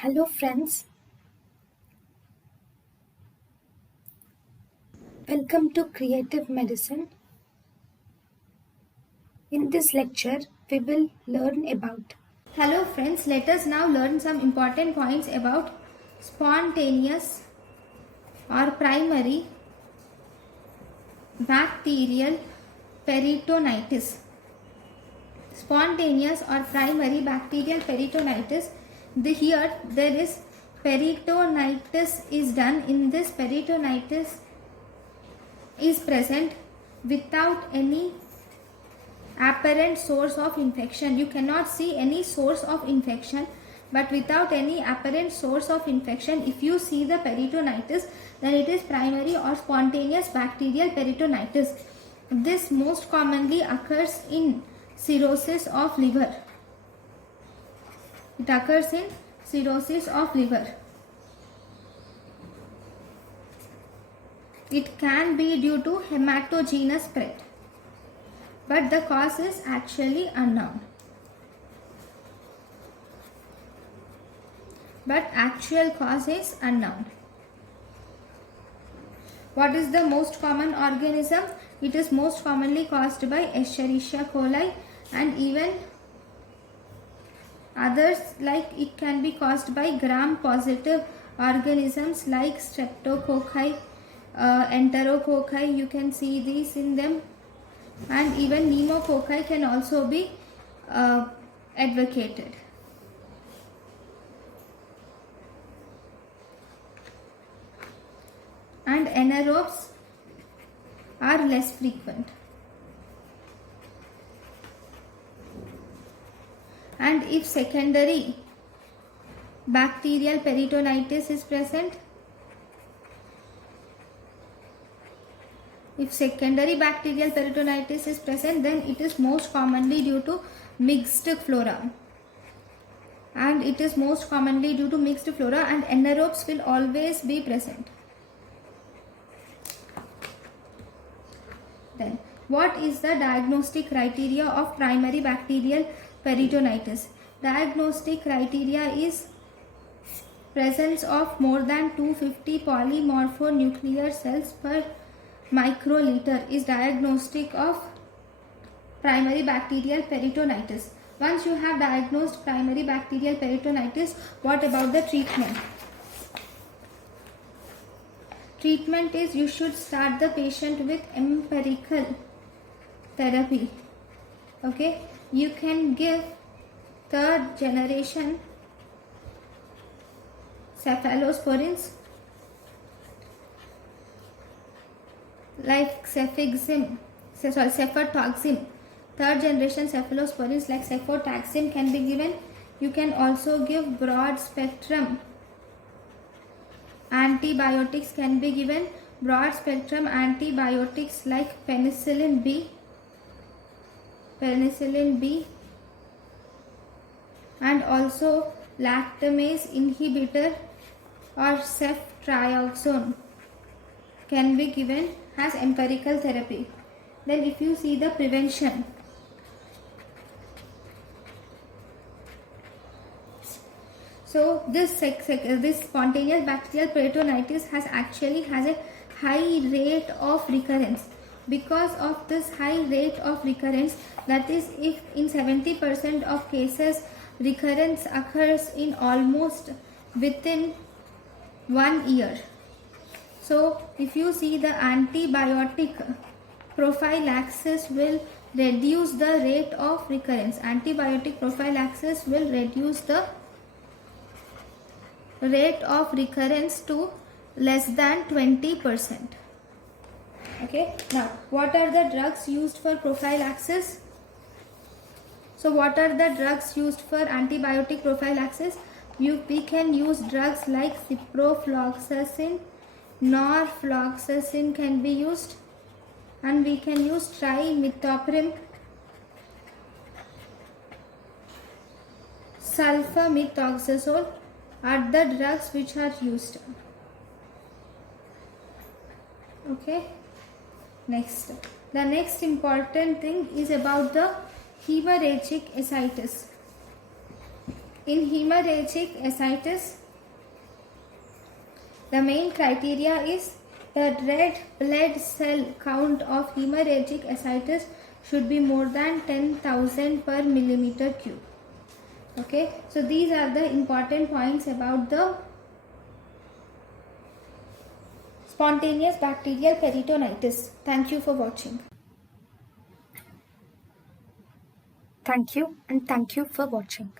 Hello friends, welcome to Creative Medicine. In this lecture, we will learn about. Hello friends, let us now learn some important points about spontaneous or primary bacterial peritonitis. Spontaneous or primary bacterial peritonitis. Here there is peritonitis is done. In this peritonitis is present without any apparent source of infection. You cannot see any source of infection, but without any apparent source of infection, if you see the peritonitis, then it is primary or spontaneous bacterial peritonitis. This most commonly occurs in cirrhosis of liver. It occurs in cirrhosis of liver. It can be due to hematogenous spread, but the cause is actually unknown. But actual cause is unknown. What is the most common organism? It is most commonly caused by Escherichia coli, and even others, like it can be caused by gram-positive organisms like streptococci, enterococci. You can see these in them, and even pneumococci can also be advocated. And anaerobes are less frequent. And if secondary bacterial peritonitis is present, then it is most commonly due to mixed flora. And anaerobes will always be present. Then, what is the diagnostic criteria of primary bacterial peritonitis? Diagnostic criteria is presence of more than 250 polymorphonuclear cells per microliter is diagnostic of primary bacterial peritonitis. Once you have diagnosed primary bacterial peritonitis, what about the treatment? Treatment is you should start the patient with empirical therapy. Okay, you can give third generation cephalosporins like cefotaxime. Third generation cephalosporins like cefotaxime can be given. You can also give broad spectrum antibiotics can be given. Broad spectrum antibiotics like penicillin B, and also lactamase inhibitor or ceftriaxone can be given as empirical therapy. Then if you see the prevention, so this spontaneous bacterial peritonitis has a high rate of recurrence. Because of this high rate of recurrence, that is, if in 70% of cases recurrence occurs in almost within 1 year. So if you see, the antibiotic prophylaxis will reduce the rate of recurrence. Antibiotic prophylaxis will reduce the rate of recurrence to less than 20%. Okay, now what are the drugs used for prophylaxis? So what are the drugs used for antibiotic prophylaxis? We can use drugs like ciprofloxacin, norfloxacin can be used, and we can use trimethoprim, sulfamethoxazole are the drugs which are used. Okay, next, the next important thing is about the hemorrhagic ascites. In hemorrhagic ascites, the main criteria is the red blood cell count of hemorrhagic ascites should be more than 10,000 per millimeter cube. Okay, so these are the important points about the spontaneous bacterial peritonitis. Thank you for watching. Thank you and thank you for watching.